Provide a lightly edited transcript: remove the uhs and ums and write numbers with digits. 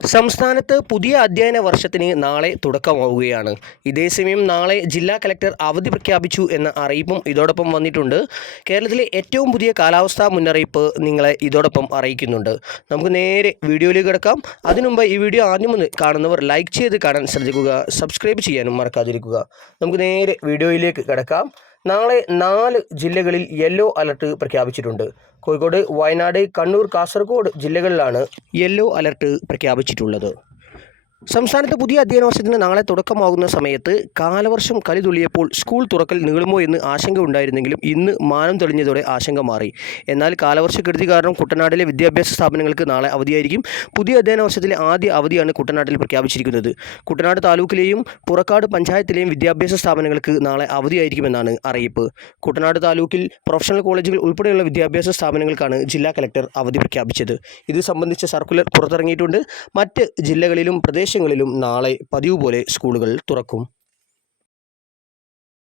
സംസ്ഥാനത്ത് പുതിയ അധ്യയന വർഷത്തിന് നാളെ തുടക്കമാവുകയാണ്. ഇതേസമയം നാളെ ജില്ലാ കലക്ടർ അവധി പ്രഖ്യാപിച്ചു എന്ന അറിയിപ്പും ഇതോടൊപ്പം വന്നിട്ടുണ്ട്. കേരളത്തിലെ ഏറ്റവും പുതിയ കാലാവസ്ഥാ മുന്നറിയിപ്പ് നിങ്ങളെ ഇതോടൊപ്പം അറിയിക്കുന്നുണ്ട്. നമുക്ക് നേരെ വീഡിയോയിലേക്ക് കിടക്കാം. അതിനുമുമ്പ് ഈ വീഡിയോ ആദ്യം ഒന്ന് കാണുന്നവർ ലൈക്ക് ചെയ്ത് കാണാൻ ശ്രദ്ധിക്കുക, സബ്സ്ക്രൈബ് ചെയ്യാനും മറക്കാതിരിക്കുക. നമുക്ക് നേരെ വീഡിയോയിലേക്ക് കിടക്കാം. നാളെ 4 ജില്ലകളിൽ യെല്ലോ അലർട്ട് പ്രഖ്യാപിച്ചിട്ടുണ്ട്. കോഴിക്കോട്, വയനാട്, കണ്ണൂർ, കാസർഗോഡ് ജില്ലകളിലാണ് യെല്ലോ അലർട്ട് പ്രഖ്യാപിച്ചിട്ടുള്ളത്. സംസ്ഥാനത്ത് പുതിയ അധ്യയന വർഷത്തിന് നാളെ തുടക്കമാകുന്ന സമയത്ത് കാലവർഷം കലിതുള്ളിയപ്പോൾ സ്കൂൾ തുറക്കൽ നീളുമോ എന്ന് ആശങ്ക ഉണ്ടായിരുന്നെങ്കിലും ഇന്ന് മാനം തെളിഞ്ഞതോടെ ആശങ്ക മാറി. എന്നാൽ കാലവർഷക്കെടുതി കാരണം കുട്ടനാട്ടിലെ വിദ്യാഭ്യാസ സ്ഥാപനങ്ങൾക്ക് നാളെ അവധിയായിരിക്കും. പുതിയ അധ്യയന വർഷത്തിലെ ആദ്യ അവധിയാണ് കുട്ടനാട്ടിൽ പ്രഖ്യാപിച്ചിരിക്കുന്നത്. കുട്ടനാട് താലൂക്കിലെയും പുറക്കാട് പഞ്ചായത്തിലെയും വിദ്യാഭ്യാസ സ്ഥാപനങ്ങൾക്ക് നാളെ അവധിയായിരിക്കുമെന്നാണ് അറിയിപ്പ്. കുട്ടനാട് താലൂക്കിൽ പ്രൊഫഷണൽ കോളേജുകൾ ഉൾപ്പെടെയുള്ള വിദ്യാഭ്യാസ സ്ഥാപനങ്ങൾക്കാണ് ജില്ലാ കലക്ടർ അവധി പ്രഖ്യാപിച്ചത്. ഇത് സംബന്ധിച്ച സർക്കുലർ പുറത്തിറങ്ങിയിട്ടുണ്ട്. മറ്റ് ജില്ലകളിലും പ്രദേശങ്ങളിലും നാളെ പതിവ് പോലെ സ്കൂളുകൾ തുറക്കും.